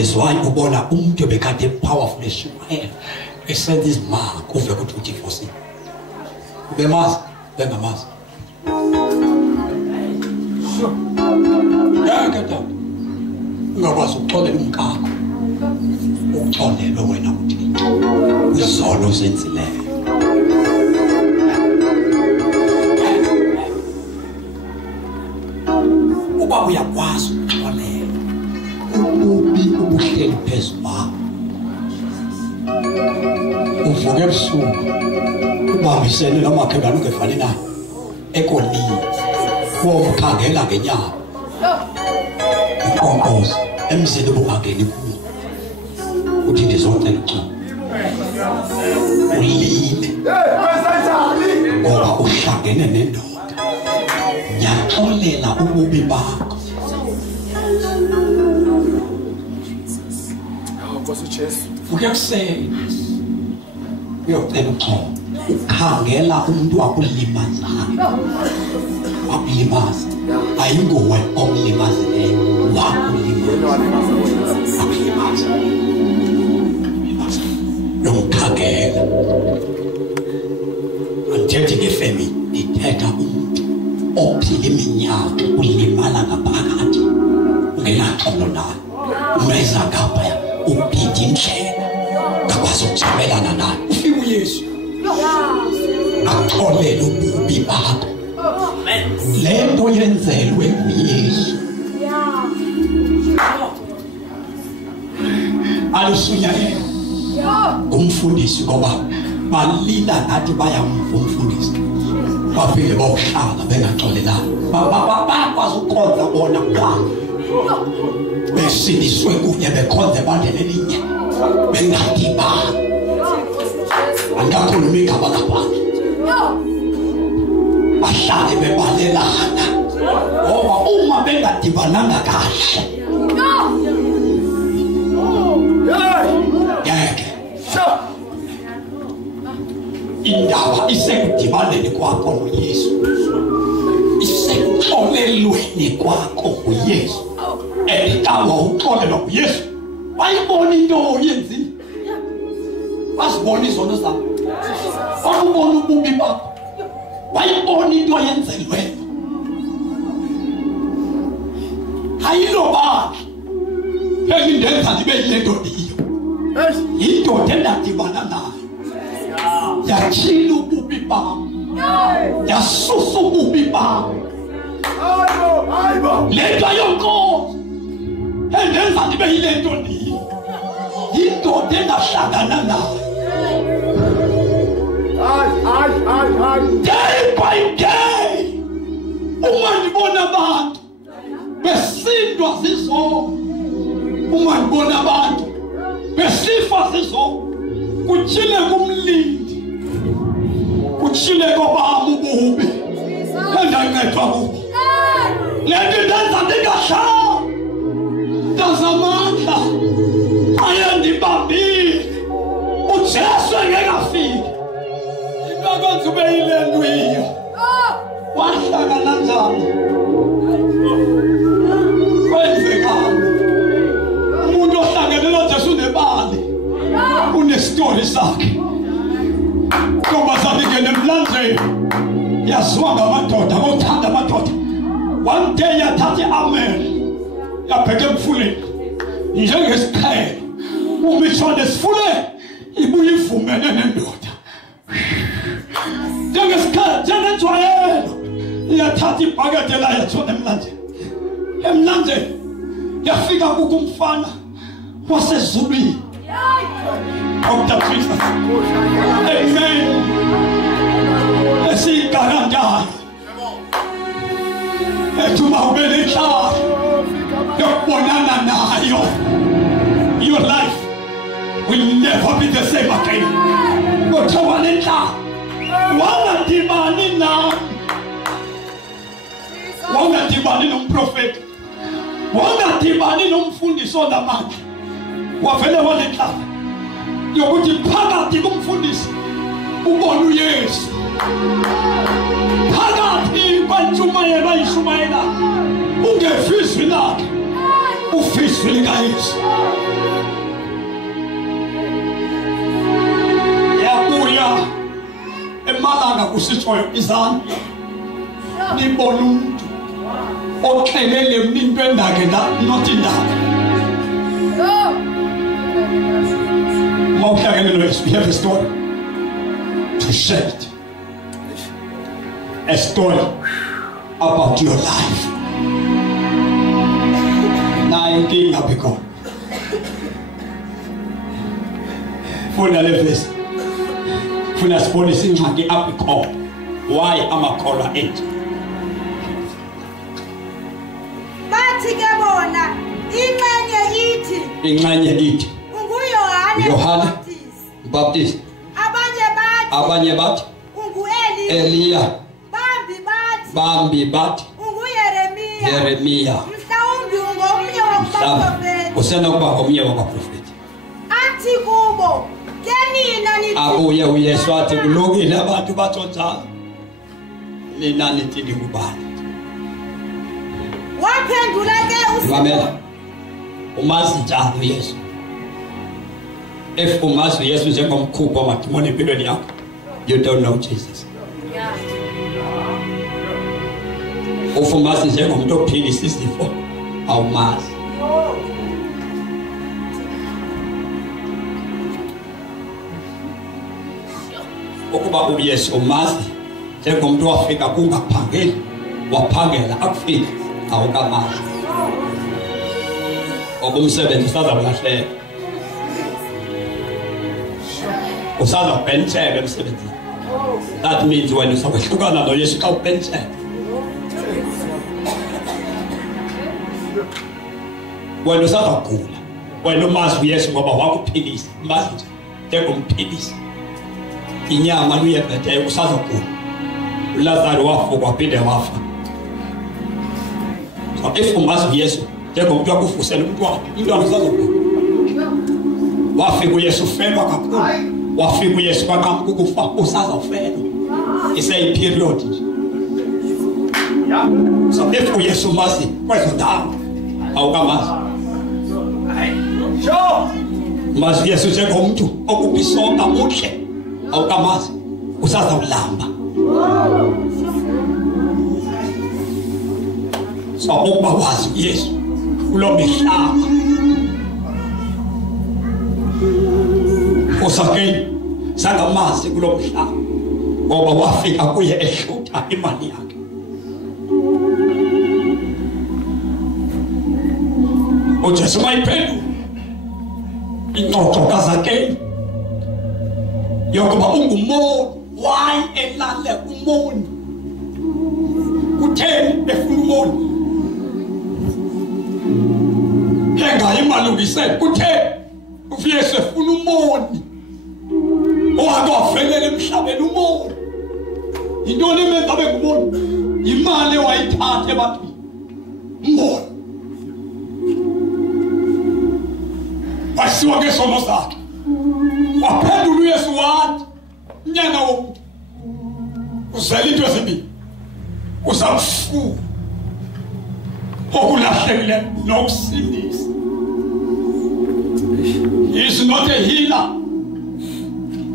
is why ubona umuntu bekade powerful eshumayela esenza izimanga uve ukuthi uthi Nkosi ubemazi bengamazi yakada ungakwazi ukuxolela umkakho ukuxolelwe wena uthi izolo uzenzileyo uba uyakwazi ukuxolela ububi ubuhleli phezu kwakho uvuke ebusuku ubambisene nomakhelwane ungefani naye ekolini wokukhangela ngenyama uqonqoza emzini ubungangeni kuyo uthi ndizocela uxolo ulile ngoba uhlangene nendoda yaxolela ububi bakho uyakusena uyocela uxolo ukhangela umuntu wakulimazayo wakulimaza ayingowe omlimazileyo wakulimaza nomkhangela andithethi ngefamily ndithetha umuntu ophila iminyaka ulimala ngaphakathi ungenaxolo naye umeza ngaphaya ubhida indlela ngakwazi ukujabelana naye ufike uYesu axolele ububi bakho lento yenzelwe nguYesu alusunyayela umfundisi ngoba balila ngathi bayamva umfundisi bafike bokuhlala bengaxolelana bakwazi ukhonza bona kuqala besindiswe kunye bekhonza ebandleni elinye bengadibani angakhuluma igama ngaphandle bahlale bebalelana ngoba uma bengadibananga kahle yeke indaba isekudibaneni kwakho noYesu isekuxolelweni kwakho nguYesu elikawa uxolelwa nguYesu bayibona into oyenzile basibona izono zakho bakubona ububi bakho bayibona into oyenzelweyo ayiloba engindenza ndibe yinto ndiyo indoda endadibana nayo yachila ububi bakho yasusa ububi bakho lento yonkosi endenza ndibe yinto ndiyo indoda engahlangana nayo day by day uma ndibona abantu besindwa zizono uma ndibona abantu besifa zizono kuchile kumlindi kuchile kobaba ububi endancedwa kubo lento ndenza ndingahlala ndazamandla ayandibambile uJesu engekafiki akwenza ube yilento iyo wahlangana njani kwenzekani umuntu ohlangene noJesu nebali unestory sakhe ngoba sabike nemlandleni yaziwa ngamadoda ngothanda amadoda one day yathatha i-amen yabheka emfuleni njengesiqhelo umishwana esifuleni ibuye ivumene nendoda njengesikhathi njengenjwayelo iyathatha ibhakede la yatshona emlanjeni yafika kuko umfana wasezulwini Dr. Jesus amen esigarandayo ethuma ube nenhlalo yokubonana nayo your life will never be the same again ngoba nenhlalo wangadibani nami wangadibani nomprofeti wangadibani nomfundisi onamandla wavele wanenhlalo yokuthi phakathi kumfundisi ubona uYesu phakathi kwantshumayelo ayishumayela ungefizwi lakhe ufizwi likaYesu usitshoyo izandla nibona umuntu oxhelele into endake not indaba. We have a story to share it. A story about your life. Inkinga biko. Funa leves. Funa sibone singxaki apho. Why amakholwa ethu? Bathi ke bona ingxenye ithi. Yohane Baptist. Abanye bathi Elia. Bambi bathi Yeremia. Usenokuba omnye wabaprofeti. Athi kubo ke nina nithi abuye uYesu athi kulungile abantu bathotha nina nithi ngubani. Waphendula ke uSimela umazi njani uYesu? If umazi uYesu njengomkhupho wamadimoni empilweni yakho, you don't know Jesus. Yeah. Ufumazi njengomuntu ophilisa isifo awumazi. Ukuba uYesu umazi njengomuntu wafika kungaphangeli waphangela akufika awukamazi. Obumsebenzi usazabulahleka. Usazabhentshelwa emsebenzini. That means when usabehlukana noYesu xa ubhentshelwa. Wena usazagula. Wena umazi uYesu ngoba wakuphilisa. Umazi nje njengomphilisi. Inyama luyebhethe usazagula. uLazaro wafa waphinde wafa. So if umazi uYesu njengomuntu wakufusela umntwana, umntwana usazagula. Wafika uYesu ufelwa kakhulu. Wafika uYesu kwaqhamuka ukufa usazawufelwa. It's a period. So if uYesu umazi kwezo ndawo awukamazi. Mazi uYesu njengomuntu okubisonga muhle awukamazi usazawulamba. So ukuba wazi uYesu kulo mihlaba usake sangamazi kulo mhlaba ngoba wafika kuye ehlutha imali yakhe. uJesu mayiphendula ingxoxo kaZakeyu yokuba ungumoni. Why elale umoni? Kutheni efuna umoni? Kenga imalungise kutheni uYesu efuna umoni? Owakuvelele emhlabeni umoni. Intoni emenza abe ngumoni? Imali wayithatha ebantwini. Umoni. Wasiwa ngesono sakhe. Waphendula uYesu wathi nyana womuntu uzela into ezibili uzakufu okulahlekile nokusindisa. He is not a healer,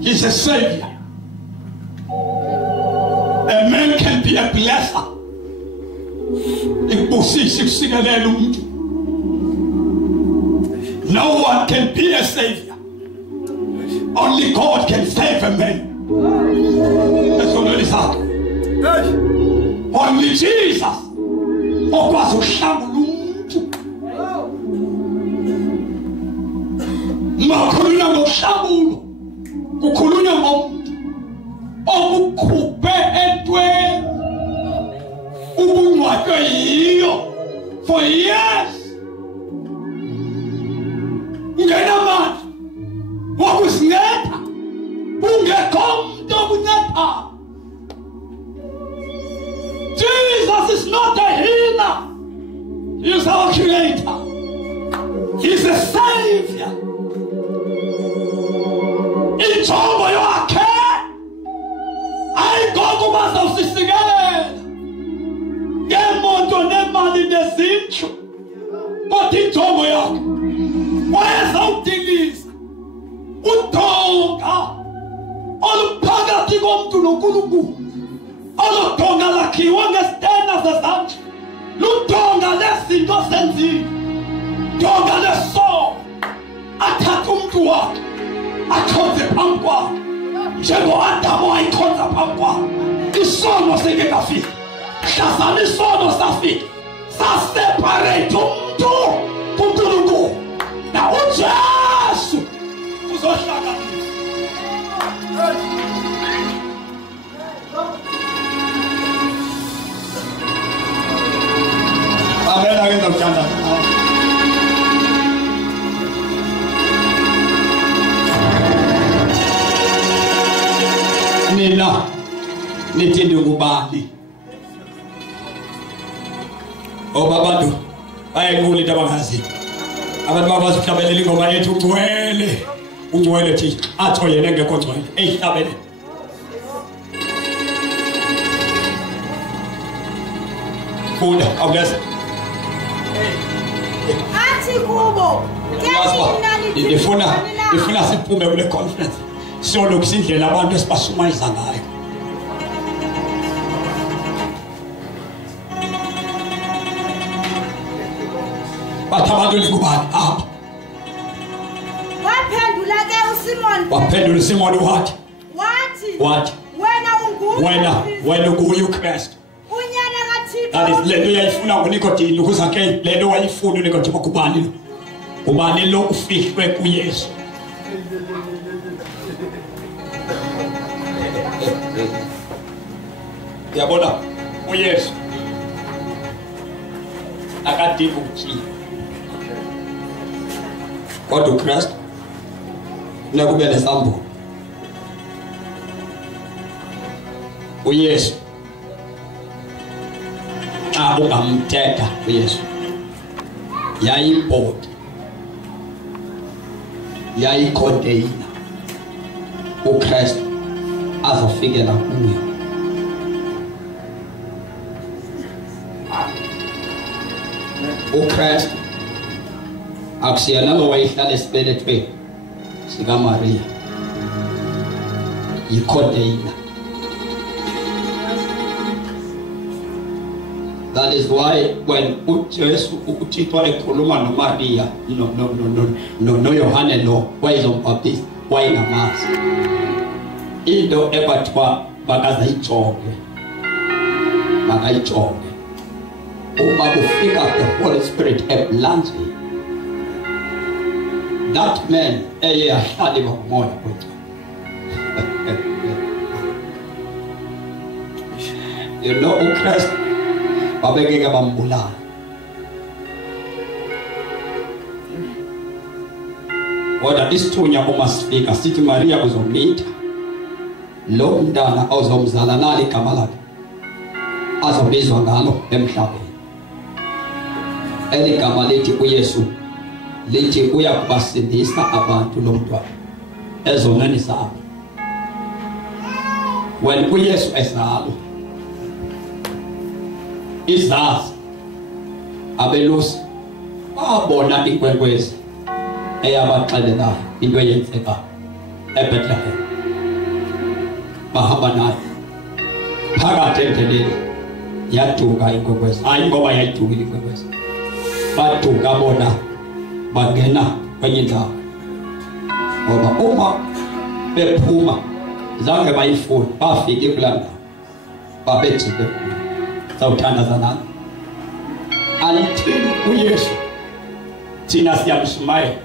he is a savior. A man can be a blesser. Ikubusise kusikelele umuntu. No one can be a savior. Only God can save a man. That's what it is. Only Jesus. Okwazi uhlambula umuntu. Makhulunywa ngohlambululo. Kukhulunywa ngomuntu okukhuphe entweni. Ubungcwatywe yiyo for years. Ngena manje wakusinceda ungekho umuntu okunceda. Jesus is not a healer. He is our creator. He is a savior. Injongo yakhe ayikho kuba usisikelele ngemoto nemali nezindlu, kodwa injongo yakhe wayezawudiliza udonga oluphakathi komuntu noNkulunkulu oludonga lakhiwa ngesitena zezandla ludonga lezinto zenzile donga lesono athatha umuntu wakhe akhonze phambi kwakhe njengo-Adamu wayikhonza phambi kwakhe isono sengekafiki hlazana isono safika saseparate umuntu kuNkulunkulu na uJesu uzohlanganisa. Amen. Amen. Nina nithinde ngubani obabantu bayayikula into abangazi abantu babazihlabelela ingoma yethu ungcwele thina atho yena engekho ngcwele eyihlabele funda awuyazi athi kubo ngifuna siphume kule conference siyolokisa indlela abantu esibasumayisa ngayo. Bathi abantu likubani apha waphendula uSimoni wathi wena unguye uKristu. That is lento yayifuna uNikodimi ukuzake lento wayifuna uNikodimi kubani lo ufihlwe kuYesu. Yabona uYesu akadinga ukuthini kodwa uKristu nakube nesambulo. uYesu xa ungamthetha uYesu yayibhodi yayicontainer uKristu azofikela kuyo. uKristu akusiyana lowayihlala esibelethweni sikaMaria yicontainer. That is why when uJesu uThixo ekhuluma noMaria no Yohane lo wayezombhaptiza wayengamazi into ebathiwa bakazayijonge uma kufika the Holy Spirit eblanzi that man eye ahlale ngomoya kwethu. You know uKristu babekeke bambulala kodwa isithunya uma sifika sithi Maria uzomitha lo mntana ozomzala nalo igama lakhe azobizwa ngalo emhlabeni. Eligama lithi uYesu lithi uyakubasindisa abantu lo mntwana ezonani zabo. When uYesu ezalwa izazi abelusi babona inkwenkwezi eyabaxelela into eyenzeka eBethlehem. Bahamba naye phakathi endleleni yaduka inkwenkwezi, hayi ngoba yayidukile inkwenkwezi, baduka bona bangena kwenye indawo ngoba uma bephuma zange bayifuna bafike kulanda babethike sawuthandazana until uYesu thina siyamshumayela.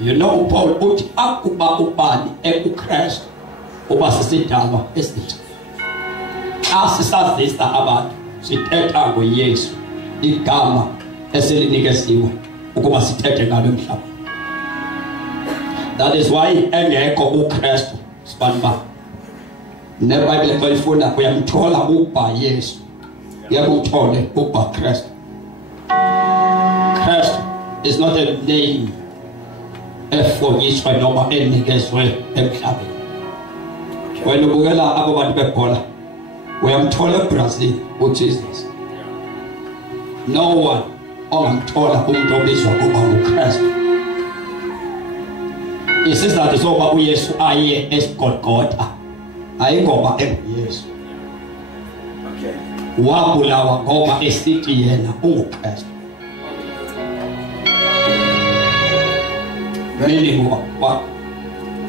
You know Paul uthi akuba ubani ekuKristu uba sisidalwa esitsha. Xa sisazisa abantu sithetha ngoYesu igama eselinikesiwe ukuba sithethe ngalo emhlabeni. That is why engekho uKristu sibantu neBhayibheli bayifunda uyamthola uba Yesu yakumthole uba Kristu. Kristu is not a name efonyiswa noma enikezwe emhlabeni. Wena ubukela abo bantu bebhola uyamthola eBrazil uJesus. No one ongamthola umuntu obizwa kuba uKristu. Isizathu sokuba uYesu aye eGolgotha ayingoba enguYesu wabulawa ngoba esithi yena unguKristu. Meaning what?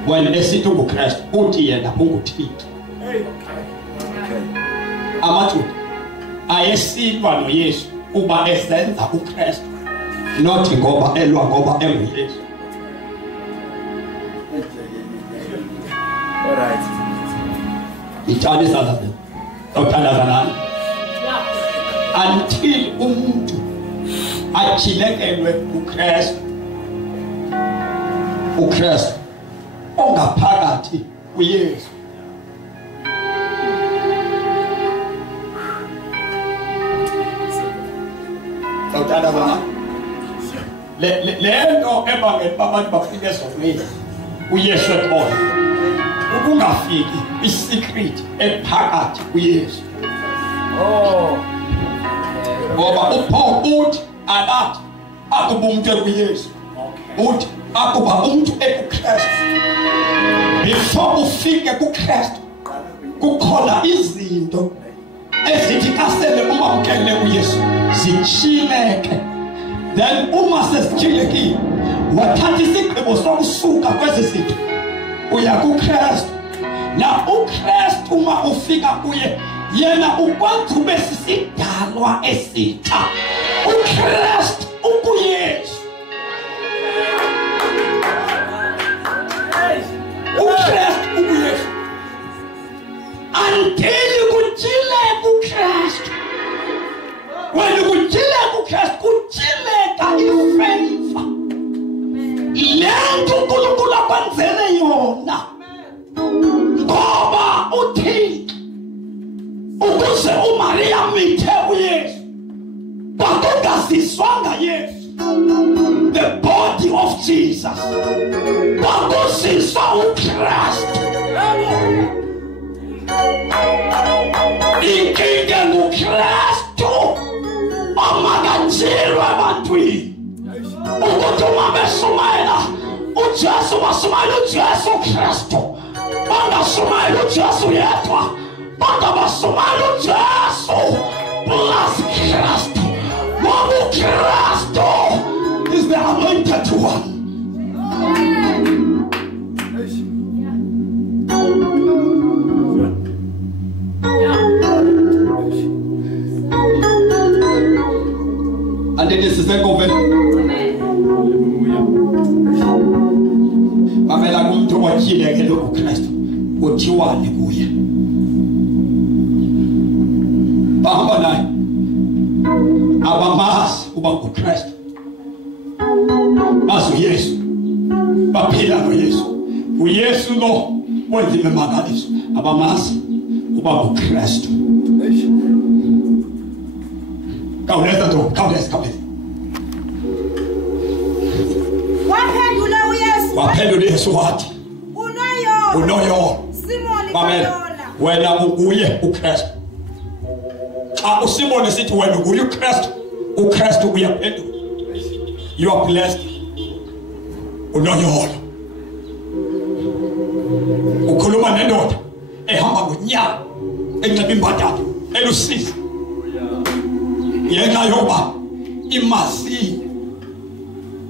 When esithi unguKristu uthi yena unguThixo. Amajuda ayesilwa noYesu kuba esenza uKristu, not ngoba elwa ngoba enguYesu. Alright. Ithanda isandla senu. Uthandazana. Until umuntu achilekelwe uKristu. uKristu ongaphakathi kuYesu. Uthandazana. Lento ebangela abantu bafike ezonweni uYesu ekhona. Ukungafiki isecret ephakathi kuYesu. Ngoba uPaul uthi alathi akuba umuntu kuYesu. Uthi akuba umuntu ekuKristu. Before ufike kuKristu kukhona izinto ezithi asele umamkele uYesu zichileke. Then uma sesichilekile wathatha isigqibo sokusuka kwezi zinto uya kuKristu. Na uKristu uma ufika kuye yena ukwenza ube sisidalwa esitsha. uKristu ukuYesu. uKristu ukuYesu. Until kuchile kuKristu. When kuchile kuKristu kuchileka ifavor. Lento uNkulunkulu akwenzele yona. Ngoba uthixo ukuze uMaria mithe uYesu bakungaziswanga Yesu, the body of Jesus, bakuziswa uKristu. Inkinga nguKristu omakatshelwe ebantwini ukuthi uma besumayela uJesu basumayela uJesu Kristu, bangasumayela uJesu yedwa, bangabasumayela uJesu plus Kristu. Ngoba uKristu is the anointed one. And then this is the covenant. Mamela kumuntu wachilekele uKristu kuthiwane kuye. Bahamba naye abamazi kuba uKristu. Bazi uYesu. Baphila noYesu. uYesu lo wenza imimangaliso. Abamazi kuba uKristu. Kawuleza nto, kawuleza. Waphendula uYesu. Waphendula uYesu wathi unoyo. Simoni Mamela wena uye uKristu. Xa uSimoni sithi wena uye uKristu, uKristu uyaphendula. You are blessed. Unoyolo. Ukhuluma nendoda ehamba ngonyaka enxiba imbadada elusizi. Yena yoba imazi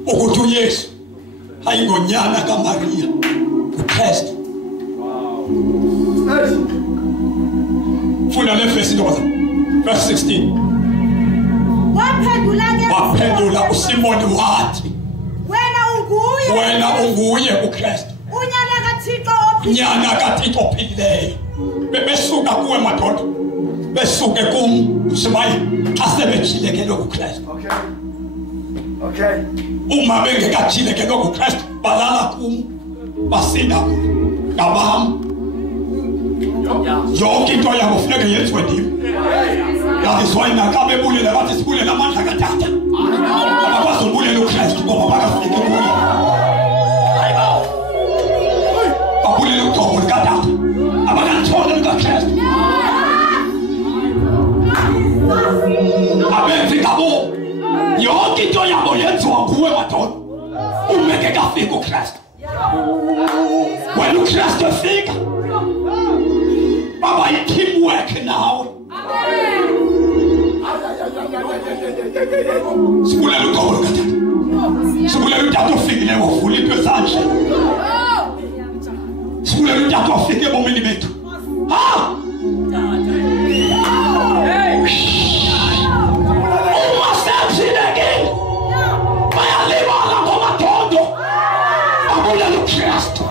ukuthi uYesu ayingonyana kaMaria uKristu. Funa le verse ndoza. Verse 16. Waphendula uSimoni wathi wena unguye uKristu. Unyana kaThixo ophilileyo. Bebesuka kuwe madoda. Besuke kum sibayi asebechilekele uKristu. Okay. Uma bengekachilekele uKristu balala kum basinda ngabam. Yonke into yabo kufuneka yenziwe ndim. Yaziswayina kabe bulile bathi sibule namandla kaTata. Abakwazi ukubulela uKristu ngoba bakafike kuye. Hayibo. Babulele uqobo kaTata. Abakanthola uKristu. Abenzi ngabo. Yonke into yabo yenziwa kuwe madoda. Umeke kafika uKristu. Wena uKristu efika. Baba, teamwork now. Sibulela uqobo katata. Sibulela utata ofikile wafula into ezandla. Sibulela utata ofike ebomini bethu. Ha! Uma sethilekile. Bayalibala ngomadondo. Babulela uKristu.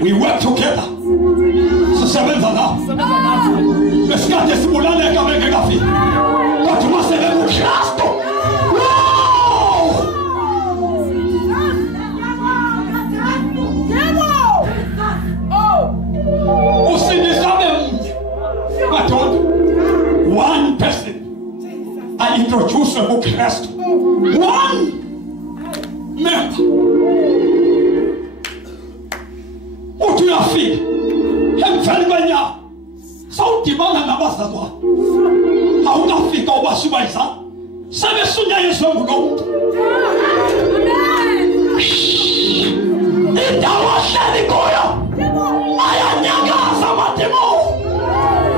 We work together. So sebenza na. Besikade sibulale kama ngegafi. Kodwa masebe uKristu. One person I introduce a book Christ. One member. Utuyafika emvelibanya sawudibana nabazalwane awungafika ubashubayisa sebesunya Yesu ngomuntu indawo ahleli kuyo ayanyakaza amademo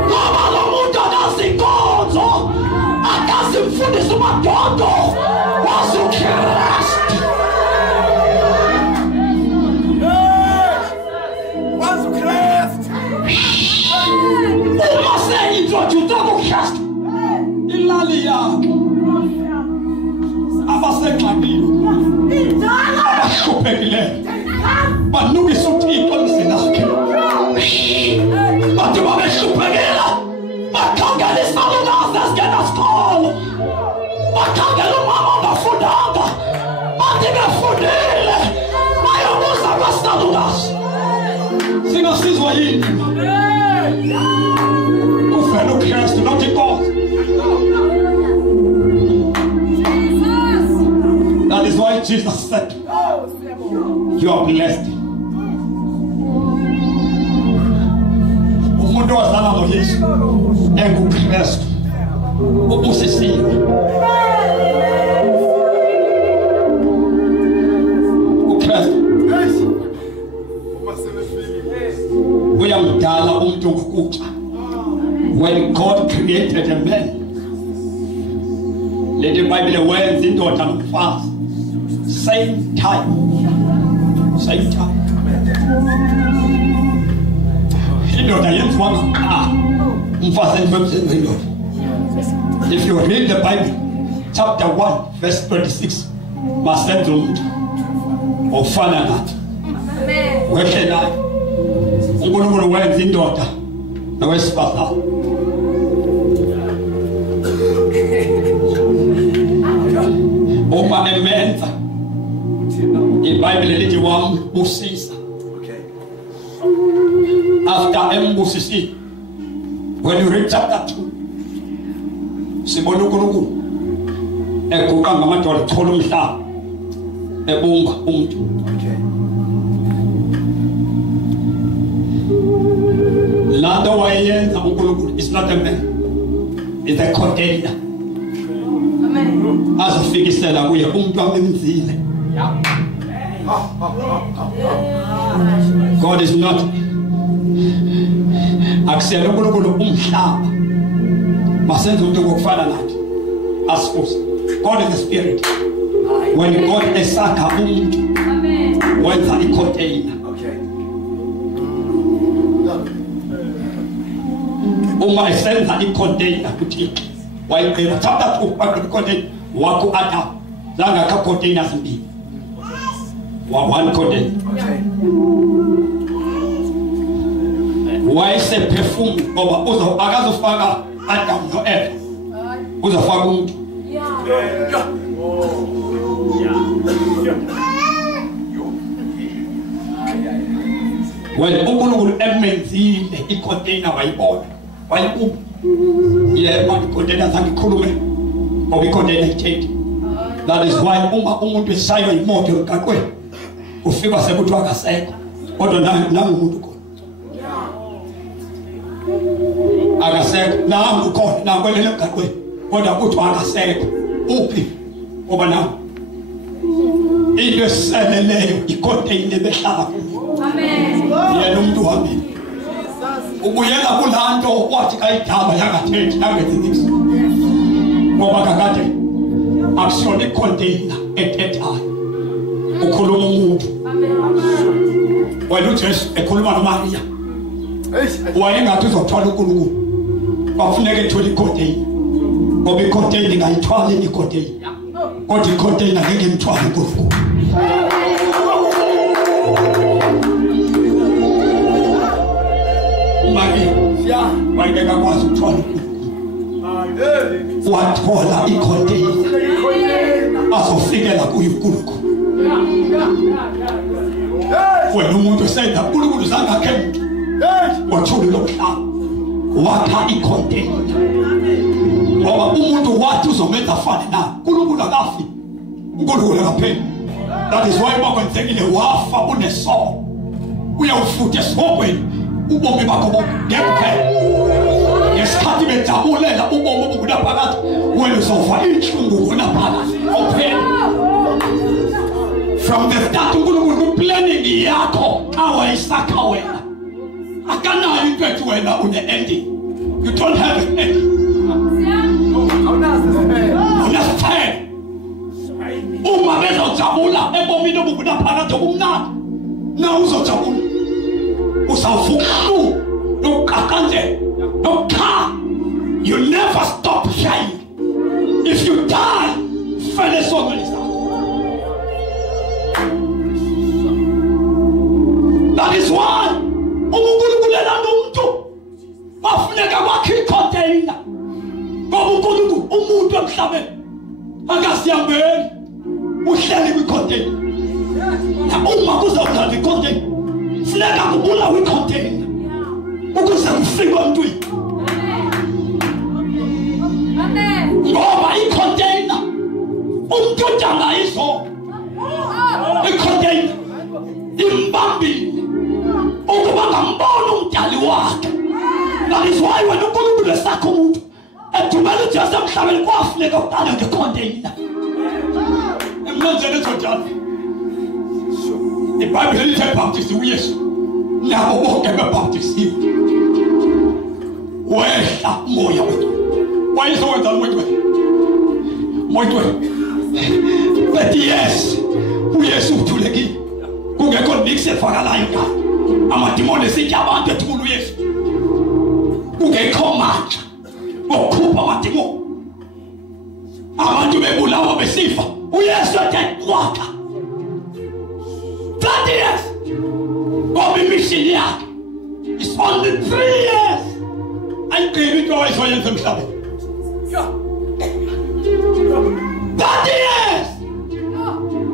ngoba lo muntu akazinkonzo akazimfundisa umadondo wasuKristu. Uma se introduce uKristu ilali yakhe abasenxabile abahluphekile banukisa uThixo emzini wakhe bathi babehluphekile bakhangela isalukazi esingena sikolo bakhangela umama ongafundanga bathi befundile bayobuza kwasalukazi singasizwa yini kufela uKristu not inkosi. That is why Jesus said you are blessed. Umuntu wazalwa ngoYesu enguKristu ubusisiwe. uKristu uyamdala umuntu ngokutsha. When God created a man, let the Bible wenza indoda nomfazi same time. Indoda yenziwa umfazi emsebenzini wendoda. If you read the Bible, chapter 1, verse 26, masenza umuntu ofana nathi. Wehle naye. uNkulunkulu wenza indoda nowesifazane. Uma emenza iBhayibheli lithi wambusisa. After embusisi, when you read chapter 2, sibona uNkulunkulu eguqa ngamadolo thola umhlaba ebumba umuntu. Lando wayenza uNkulunkulu is not a man, it's a container. Azofikisela kuye umuntu amenzile. God is not akusela uNkulunkulu umhlaba masenze umuntu okufana nathi asifuze. God is the spirit. When God esakha umuntu wenza icontainer. Uma esenza icontainer kuthixo wayiqela chapter 2 icontainer wakho Adam zanga ka container zimbili one container wayese perfume ngoba akazofaka Adam no Eva uzofaka umuntu when uNkulunkulu emenzile icontainer wayibona wayibuka yebo icontainer zangikhulume ngoba icontainer itheti. That is why uma umuntu esaywa imoto emgaqweni ufika sekuthi akasekho kodwa nangu umuntu khona akasekho nangu khona nakwelele emgaqweni kodwa kuthi akasekho uphi ngoba nawo into eseleleyo icontainer behlala amen yena umuntu wami ubuyela kulanto wathi kayidaba yangathethi nangezinto ngoba kakade akusona icontainer ethethayo ukhuluma umuntu wena uJesu ekhuluma noMaria wayengathi uzothwala uNkulunkulu bafuneka ethole icontainer ngoba icontainer ingayithwala icontainer kodwa icontainer ngeke imthwale uNkulunkulu. Maria wayeka kwazi ukuthwala wathola icontainer azofikela kuyo uNkulunkulu. Wena umuntu esenza uNkulunkulu zangakhe wathula lokhlala wakha icontainer ngoba umuntu wathi uzomenza afane na uNkulunkulu akafi uNkulunkulu akapheli. That is why makwenzekile wafa unesono uyawufutha esibopweni ubomi bakho ngempela ngesikhathi bejabulela ubomi obunaphakade wena uzofa inhlungu kunaphakade ophela. From the start uNkulunkulu planning yakho awayisakha wena akanayo into ethi wena une ending. You don't have an ending. Understand? Uma bezojabula ebomini obunaphakade obumnandi na uzojabula usawufuku nokakanje nokha. You never stop shining. If you die fele songelisa. That is why uNkulunkulu umuntu bafuneka kwakhe icontainer ngoba uNkulunkulu umuntu emhlabeni akasiyambeni uhleli kwicontainer na uma kuzawudala icontainer funeka kubulawe icontainer ukuze kufike emntwini. Amen. Ngoba icontainer umuntu odala izo icontainer imbambile ukuba ngambona umdali wakhe. That is why when uNkulunkulu esakha umuntu ethumela uJesu emhlabeni kwafuneka uqale ngecontainer emenzele njalo. iBhayibheli lithi ebhaptizi uYesu nabo bonke bebhaptiziwe wehla umoya wethu wayezowenza moyitwe 30 years uYesu uthulekile kungekho nix efakalayo ngayo amadimoni esithi abantu ethula uYesu kungekho mandla okhupha amadimoni abantu bebulawa besifa uYesu ethi kwakha 30 years ngoba imission yakhe is only 3 years ayigqibi into ayizoyenza emhlabeni 30 years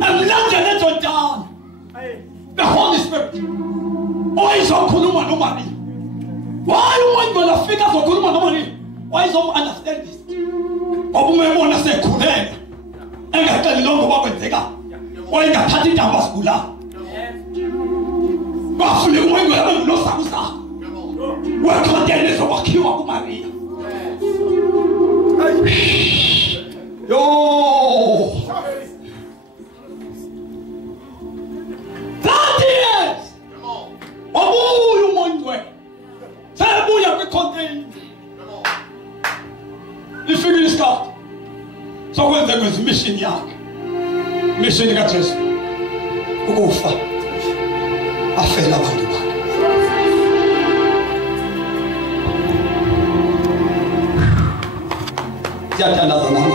emlandela eJordani the Holy Spirit oyizokhuluma noMaria. Why umuntu lafika azokhuluma noMaria? Why understand this? Obumebona sekhuleka engaxeli lonke kwakwenzeka wayingathathi indaba sigula bafuna umuntu abelosakusa wakhondelwe zokwakhiwa kuMaria. Yo 30 years obuya umuntu sebuya kwicontainer ifike isikhathi sokwenza ngezimission yakhe. Mission kaJesu ukufa afela abantu bakhe. Siyathandaza nami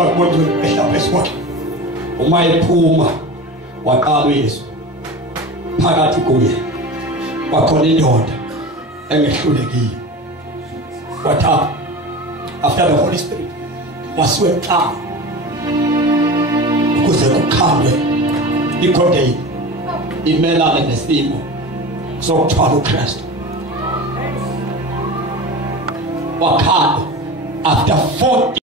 kuthiwa kubonjwe ehlaphezu kwakhe uma ephuma waqala uYesu phakathi kuye wakhona indoda engehlulekile wathatha after the Holy Spirit wasiwe ekhaya ukuze kukhandwe ikhonde imelane nesimo sokuthwala uKristu wakhandwa after 40